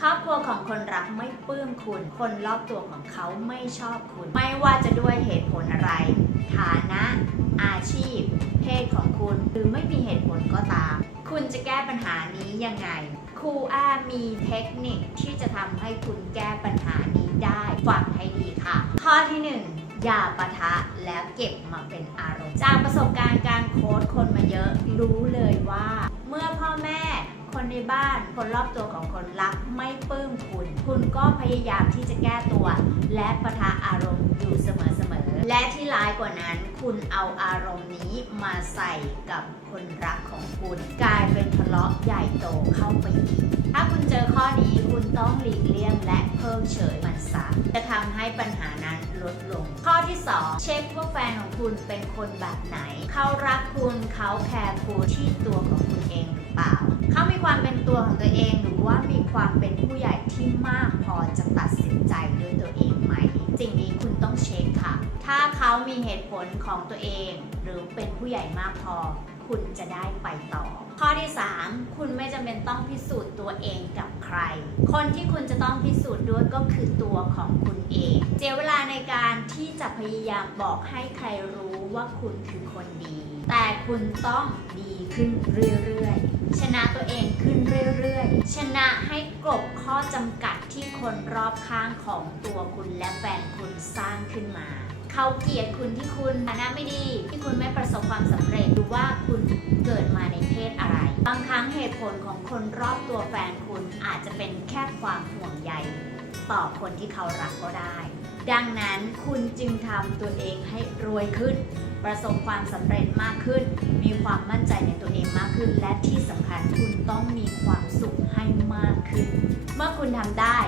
ครอบครัวของคนรักไม่ปลื้มคุณ คนรอบตัวของเขาไม่ชอบคุณ ไม่ว่าจะด้วยเหตุผลอะไร ฐานะ อาชีพ เพศของคุณ หรือไม่มีเหตุผลก็ตาม คุณจะแก้ปัญหานี้ยังไง ครูอามีเทคนิคที่จะทำให้คุณแก้ปัญหานี้ได้ฟังให้ดีค่ะ ข้อที่หนึ่งอย่าปะทะแล้วเก็บมาเป็นอารมณ์ จากประสบการณ์การโค้ดคนมาเยอะ รู้เลยว่า คนในบ้าน คนรอบตัวของคนรักไม่ปลื้มคุณ คุณก็พยายามที่จะแก้ตัว และประทะอารมณ์อยู่เสมอๆ และที่ร้ายกว่านั้น คุณเอาอารมณ์นี้มาใส่กับคนรักของคุณ กลายเป็นทะเลาะใหญ่โตเข้าไปอีก ถ้าคุณเจอข้อนี้คุณต้องหลีกเลี่ยงและเพิกเฉยมันซะจะทำให้ปัญหานั้นลดลง ข้อที่ 2 เช็คว่าแฟนของคุณเป็นคนแบบไหน เขารักคุณเขาแคร์คุณที่ตัวของ ความเป็นตัวของตัวเองหรือว่ามีความเป็นผู้ใหญ่ที่มากพอจะตัดสินใจด้วยตัวเองไหม สิ่งนี้คุณต้องเช็คค่ะ ถ้าเขามีเหตุผลของตัวเอง หรือเป็นผู้ใหญ่มากพอ คุณจะได้ไปต่อ ข้อที่ 3 คุณไม่จำเป็นต้องพิสูจน์ตัวเองกับใคร คนที่คุณจะต้องพิสูจน์ด้วยก็คือตัวของคุณเองเสียเวลาในการที่จะพยายามบอกให้ใครรู้ว่าคุณคือคนดี แต่คุณต้องดีขึ้นเรื่อยๆ ชนะตัวเองขึ้นเรื่อยๆ ชนะให้กลบข้อจำกัดที่คนรอบข้างของตัวคุณและแฟนคุณสร้างขึ้นมา เขาเกลียดคุณที่คุณฐานะไม่ดี ที่คุณไม่ประสบความสำเร็จหรือว่าคุณเกิดมาในเพศอะไร บางครั้งเหตุผลของคนรอบตัวแฟนคุณอาจจะเป็นแค่ความห่วงใยต่อคนที่เขารักก็ได้ ดังนั้นคุณจึงทำตัวเองให้รวยขึ้น ประสบความสำเร็จมากขึ้น มีความมั่นใจในตัวเองมาก ขึ้น และที่สำคัญคุณต้องมีความสุขให้มากขึ้น เมื่อคุณทำได้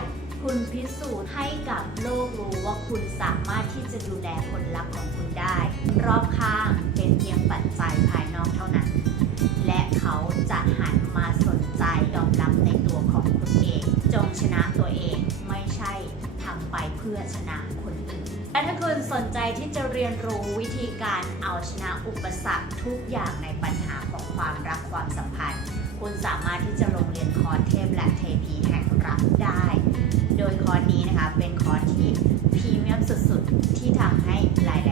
คุณพิสูจน์ให้กับโลกรู้ว่าคุณสามารถที่จะดูแลคนรักของคุณได้ รอบข้างเป็นเพียงปัจจัยภายนอกเท่านั้น และเขาจะหันมาสนใจยอมรับในตัวของคุณเอง จงชนะตัวเองไม่ใช่ทำไปเพื่อชนะคนอื่น และถ้าคุณสนใจที่จะเรียนรู้วิธีการเอาชนะอุปสรรคทุกอย่างในปัญหาของความรักความสัมพันธ์ คุณสามารถที่จะลงเรียนคอร์สเทพและเทพีแห่งรักได้ โดยคอร์สนี้นะคะเป็นคอร์สที่พรีเมียมสุดๆ ที่ทำให้หลายๆ